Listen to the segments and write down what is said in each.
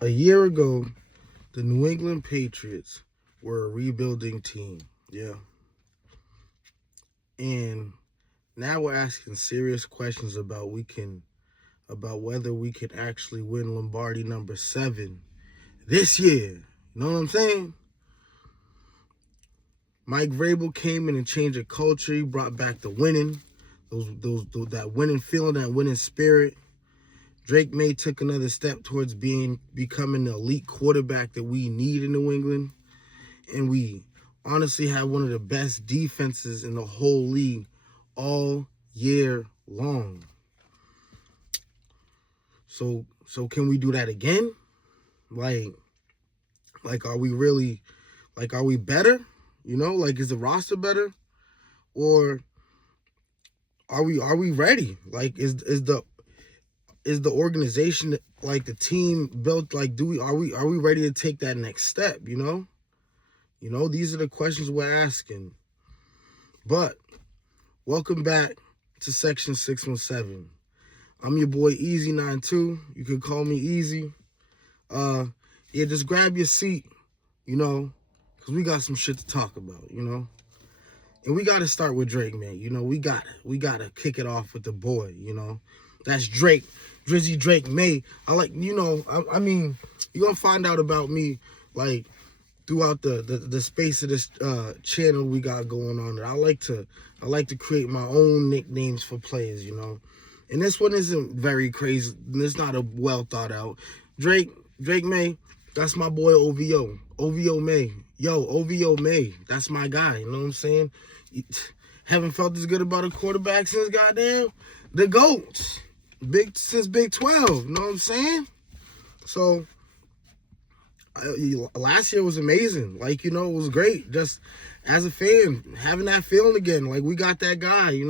A year ago, the New England Patriots were a rebuilding team. Yeah. And now we're asking serious questions about whether we can actually win Lombardi number 7 this year. You know what I'm saying? Mike Vrabel came in and changed the culture. He brought back the winning, that winning feeling, that winning spirit. Drake Maye took another step towards becoming the elite quarterback that we need in New England. And we honestly have one of the best defenses in the whole league all year long. So can we do that again? Like are we better? Is the roster better? Or are we ready? Is the organization, like the team built, like are we ready to take that next step, These are the questions we're asking. But welcome back to Section 617. I'm your boy Easy92. You can call me Easy. Just grab your seat, because we got some shit to talk about, And we got to start with Drake, man. We got to kick it off with the boy, That's Drake, Drizzy Drake Maye. I mean, you're going to find out about me, like, throughout the space of this channel we got going on. I like to create my own nicknames for players, And this one isn't very crazy. It's not a well thought out. Drake Maye, that's my boy OVO. OVO Maye. Yo, OVO Maye. That's my guy. You know what I'm saying? Haven't felt as good about a quarterback since goddamn the GOAT. Since Big 12. You know what I'm saying? So last year was amazing. It was great. Just as a fan, having that feeling again. Like, we got that guy,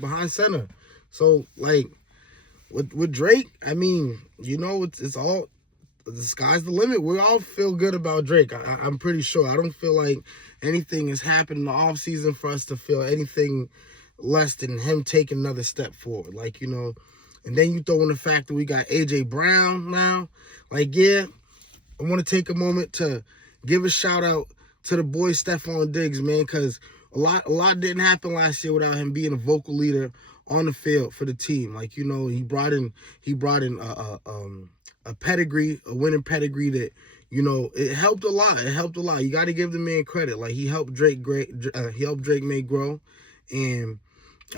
behind center. So, with Drake, I mean, it's all, the sky's the limit. We all feel good about Drake. I'm pretty sure. I don't feel like anything has happened in the offseason for us to feel anything less than him taking another step forward. And then you throw in the fact that we got A.J. Brown now. I want to take a moment to give a shout out to the boy Stephon Diggs, man, because a lot didn't happen last year without him being a vocal leader on the field for the team. He brought in a pedigree, a winning pedigree that, it helped a lot. It helped a lot. You got to give the man credit. He helped Drake Maye grow, and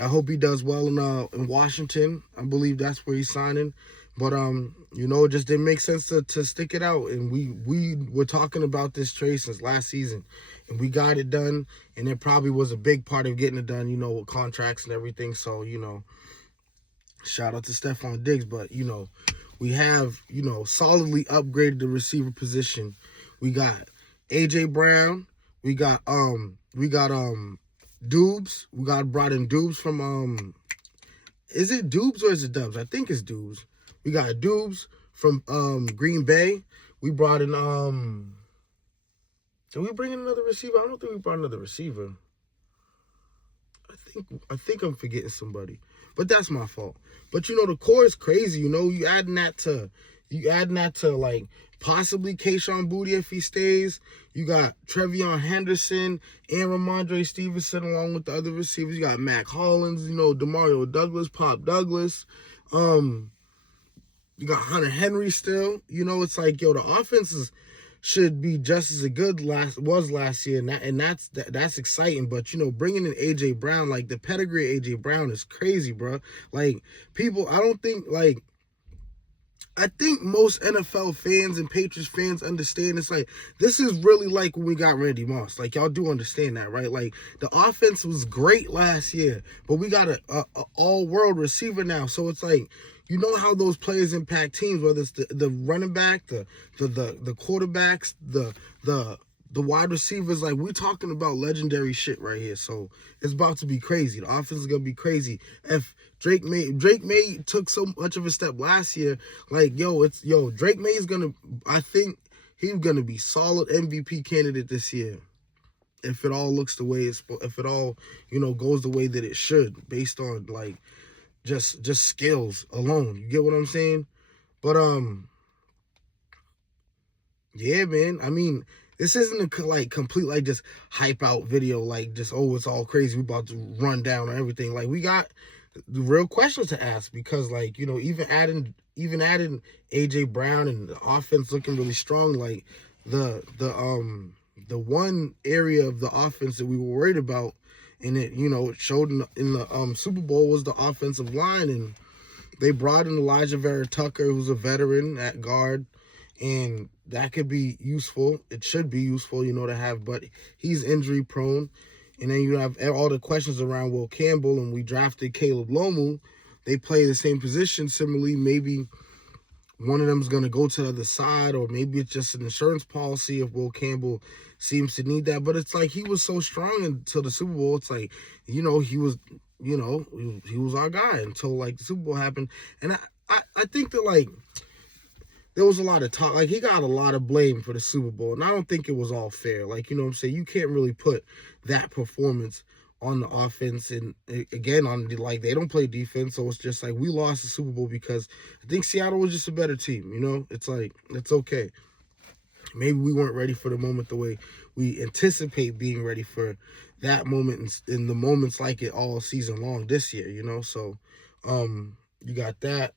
I hope he does well in Washington. I believe that's where he's signing. But it just didn't make sense to stick it out. And we were talking about this trade since last season, and we got it done. And it probably was a big part of getting it done, with contracts and everything. So, shout out to Stephon Diggs. But, we have, solidly upgraded the receiver position. We got AJ Brown. We got Dubes. We got brought in Dubes from is it Dubes or is it Dubs? I think it's Dubes. We got Dubes from Green Bay. We brought in did we bring in another receiver? I don't think we brought another receiver. I think I'm forgetting somebody. But that's my fault. But the core is crazy, you adding that to possibly Kayshon Boutte if he stays. You got Trevion Henderson and Ramondre Stevenson along with the other receivers. You got Mac Hollins, Demario Douglas, Pop Douglas. You got Hunter Henry still. It's the offenses should be just as good last year, and that's exciting. But bringing in AJ Brown, the pedigree of AJ Brown is crazy, bro. People, I think most NFL fans and Patriots fans understand this is really when we got Randy Moss. Y'all do understand that, right? The offense was great last year, but we got a all-world receiver now. So it's how those players impact teams, whether it's the running back, the quarterbacks, the wide receivers. We're talking about legendary shit right here. So it's about to be crazy. The offense is gonna be crazy. If Drake Maye took so much of a step last year, Drake Maye is gonna, I think he's gonna be solid MVP candidate this year. If it all looks the way if it all, goes the way that it should, based on just skills alone. You get what I'm saying? But Yeah, man. I mean, this isn't a like complete like just hype out video, like just oh it's all crazy, we about to run down or everything. Like we got the real questions to ask because like even adding AJ Brown and the offense looking really strong, like the one area of the offense that we were worried about, and it showed in the Super Bowl was the offensive line, and they brought in Elijah Vera Tucker, who's a veteran at guard, and that could be useful. It should be useful, to have, but he's injury prone. And then you have all the questions around Will Campbell, and we drafted Caleb Lomu. They play the same position similarly. Maybe one of them is going to go to the other side, or maybe it's just an insurance policy if Will Campbell seems to need that. But it's like he was so strong until the Super Bowl. It's like, he was, he was our guy until like the Super Bowl happened. And I think that like there was a lot of talk. Like he got a lot of blame for the Super Bowl, and I don't think it was all fair. Like, what I'm saying? You can't really put that performance on the offense, and again on like they don't play defense, so it's just like we lost the Super Bowl because I think Seattle was just a better team. It's like it's okay. Maybe we weren't ready for the moment the way we anticipate being ready for that moment in the moments like it all season long this year. So you got that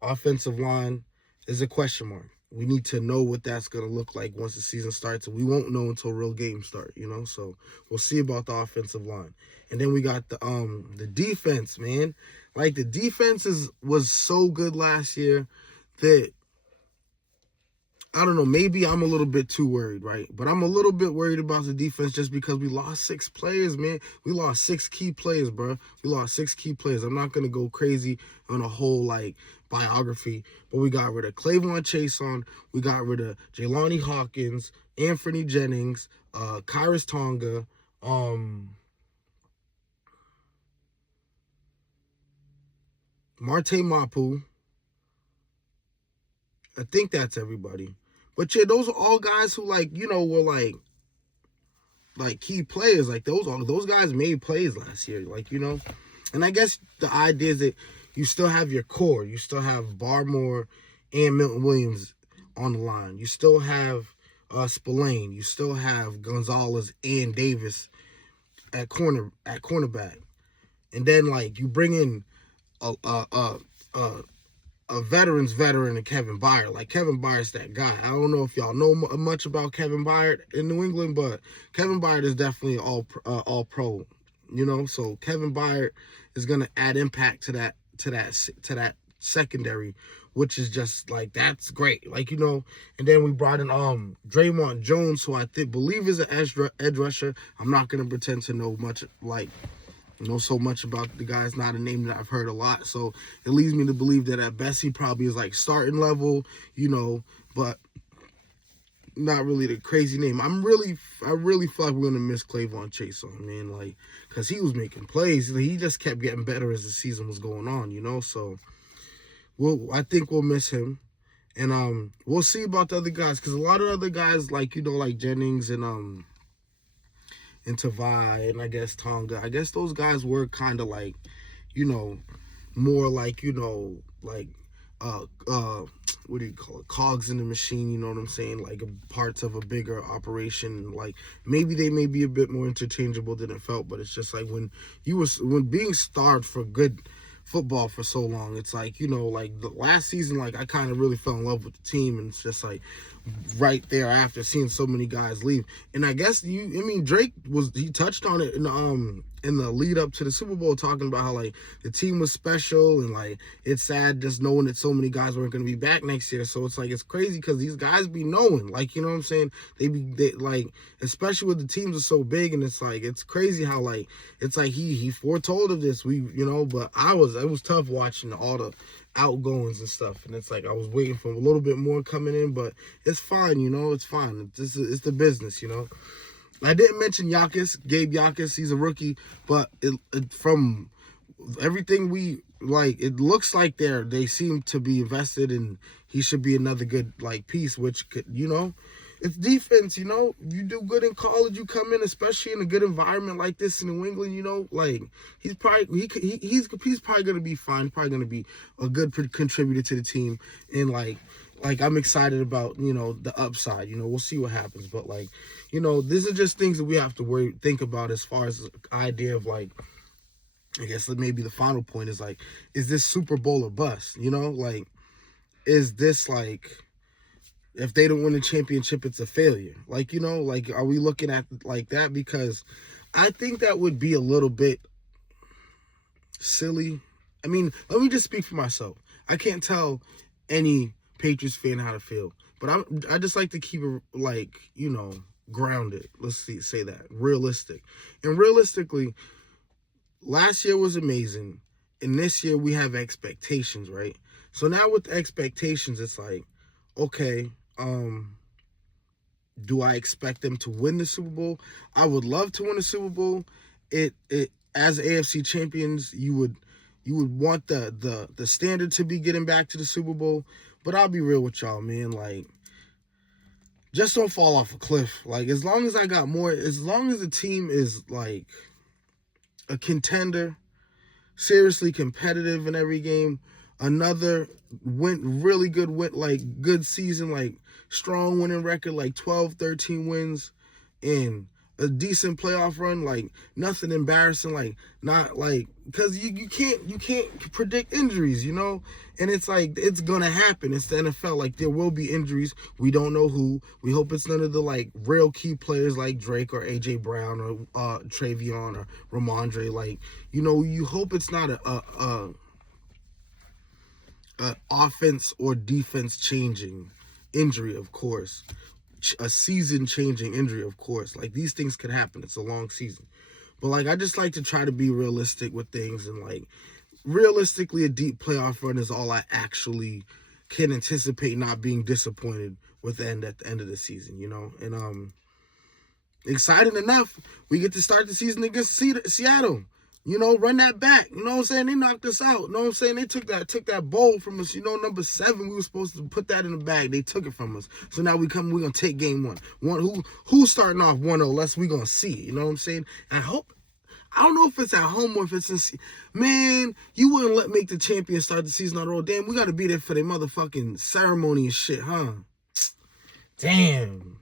offensive line is a question mark. We need to know what that's going to look like once the season starts, and we won't know until real games start, so we'll see about the offensive line. And then we got the defense, man. Like the defense was so good last year that I don't know, maybe I'm a little bit too worried, right? But I'm a little bit worried about the defense just because we lost 6 players, man. We lost 6 key players, bro. We lost 6 key players. I'm not going to go crazy on a whole, like, biography, but we got rid of Clavon Chason. We got rid of Jelani Hawkins, Anthony Jennings, Kyrus Tonga, Marte Mapu. I think that's everybody. But yeah, those are all guys who were like key players. Like those guys made plays last year. And I guess the idea is that you still have your core. You still have Barmore and Milton Williams on the line. You still have Spillane. You still have Gonzalez and Davis at cornerback. And then you bring in a veteran's veteran and Kevin Byard. Like Kevin Byard's that guy. I don't know if y'all know much about Kevin Byard in New England, but Kevin Byard is definitely all pro. So Kevin Byard is gonna add impact to that secondary, which is just like that's great. And then we brought in Draymond Jones, who I believe is an edge rusher. I'm not gonna pretend to know much so much about the guy. It's not a name that I've heard a lot, so it leads me to believe that at best he probably is like starting level, but not really the crazy name. I really feel like we're gonna miss Clavon Chason, man, because he was making plays. He just kept getting better as the season was going on, so I think we'll miss him. And we'll see about the other guys, because a lot of other guys like Jennings and Tavai and I guess Tonga. I guess those guys were kind of more what do you call it? Cogs in the machine, you know what I'm saying? Like parts of a bigger operation. Like maybe they may be a bit more interchangeable than it felt, but it's just like when being starved for good football for so long, it's like the last season, I kind of really fell in love with the team, and it's just right there after seeing so many guys leave. And I guess Drake he touched on it in the lead up to the Super Bowl, talking about how the team was special, and it's sad just knowing that so many guys weren't going to be back next year. So it's it's crazy because these guys be knowing, you know what I'm saying? They especially with the teams are so big, and it's crazy how he foretold of this. But it was tough watching all the outgoings and stuff, and it's I was waiting for a little bit more coming in, but it's fine, it's fine. It's the business, I didn't mention Gabe Yakis. He's a rookie, but from everything it looks like they seem to be invested, and he should be another good piece, which could, it's defense, you do good in college, you come in, especially in a good environment like this in New England, he's probably he's probably gonna be fine, probably gonna be a good contributor to the team, and like, I'm excited about, the upside. We'll see what happens. But, like, these are just things that we have to think about as far as the idea of, like, I guess maybe the final point is, like, is this Super Bowl or bust? Like, is this, like, if they don't win the championship, it's a failure? Like, like, are we looking at like that? Because I think that would be a little bit silly. I mean, let me just speak for myself. I can't tell any Patriots fan how to feel, but I just like to keep it, like, grounded. Let's say that realistic. And realistically, last year was amazing, and this year we have expectations, right? So now with the expectations, it's like, okay, do I expect them to win the Super Bowl? I would love to win the Super Bowl. It as AFC champions, you would want the standard to be getting back to the Super Bowl. But I'll be real with y'all, man. Like, just don't fall off a cliff. Like, as long as the team is, like, a contender, seriously competitive in every game, another really good good season, like, strong winning record, like 12, 13 wins, and a decent playoff run, like, nothing embarrassing, like, not like, because you can't predict injuries, and it's like, it's gonna happen. It's the NFL. Like, there will be injuries. We don't know who. We hope it's none of the, like, real key players like Drake or AJ Brown or Travion or Ramondre. Like, you hope it's not a offense or defense changing injury, of course. A season changing injury, of course. Like, these things could happen. It's a long season. But, like, I just like to try to be realistic with things, and, like, realistically, a deep playoff run is all I actually can anticipate not being disappointed with at the end of the season, And exciting enough, we get to start the season against Seattle. Run that back. You know what I'm saying? They knocked us out. You know what I'm saying? They took that bowl from us. Number 7, we were supposed to put that in the bag. They took it from us. So now we're going to take game 1. Who's starting off 1-0? We're going to see. You know what I'm saying? I don't know if it's at home or if it's in... Man, you wouldn't make the champions start the season on the road. Damn, we got to be there for their motherfucking ceremony and shit, huh? Damn.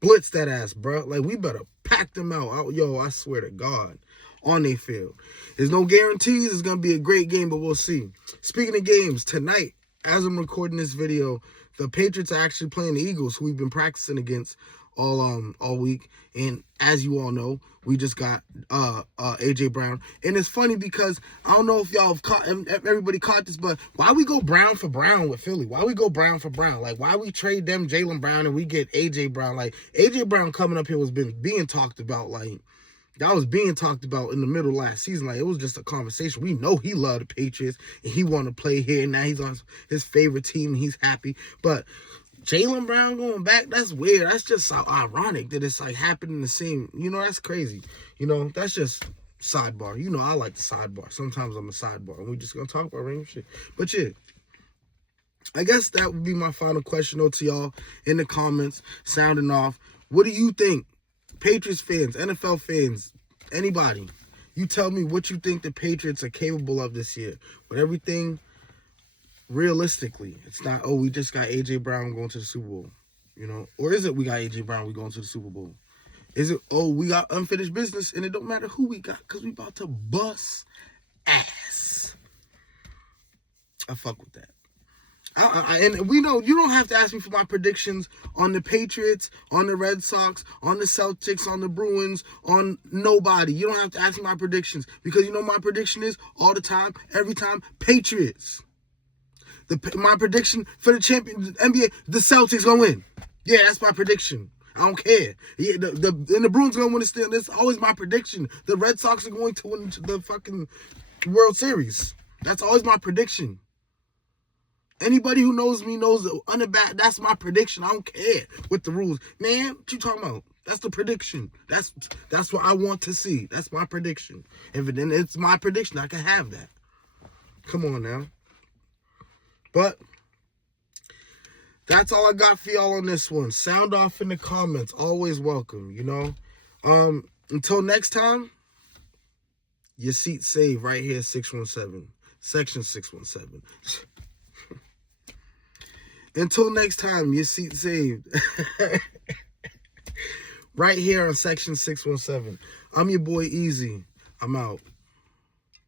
Blitz that ass, bro. Like, we better pack them out. Yo, I swear to God. On their field. There's no guarantees. It's going to be a great game, but we'll see. Speaking of games, tonight, as I'm recording this video, the Patriots are actually playing the Eagles, who we've been practicing against all week. And as you all know, we just got AJ Brown. And it's funny because I don't know if y'all have everybody caught this, but why we go Brown for Brown with Philly? Why we go Brown for Brown? Like, why we trade them Jaylen Brown and we get AJ Brown? Like, AJ Brown coming up here was being talked about, like, that was being talked about in the middle of last season. Like, it was just a conversation. We know he loved the Patriots and he wanted to play here. And now he's on his favorite team and he's happy. But Jaylen Brown going back, that's weird. That's just so ironic that it's, like, happening the same. That's crazy. That's just sidebar. I like the sidebar. Sometimes I'm a sidebar. And we just going to talk about random shit. But, yeah. I guess that would be my final question, though, to y'all in the comments, sounding off. What do you think? Patriots fans, NFL fans, anybody, you tell me what you think the Patriots are capable of this year. With everything, realistically, it's not, we just got AJ Brown going to the Super Bowl, Or is it we got AJ Brown, we going to the Super Bowl? Is it, we got unfinished business, and it don't matter who we got, because we about to bust ass. I fuck with that. And we know you don't have to ask me for my predictions on the Patriots, on the Red Sox, on the Celtics, on the Bruins, on nobody. You don't have to ask me my predictions because my prediction is all the time, every time, Patriots. My prediction for the NBA, the Celtics gonna win. Yeah, that's my prediction. I don't care. Yeah, and the Bruins gonna win it still. That's always my prediction. The Red Sox are going to win the fucking World Series. That's always my prediction. Anybody who knows me knows that that's my prediction. I don't care what the rules. Man, what you talking about? That's the prediction. That's what I want to see. That's my prediction. If it's my prediction, I can have that. Come on now. But that's all I got for y'all on this one. Sound off in the comments. Always welcome, Until next time, your seat saved right here, 617. Section 617. Until next time, your seat saved. Right here on Section 617. I'm your boy Easy. I'm out.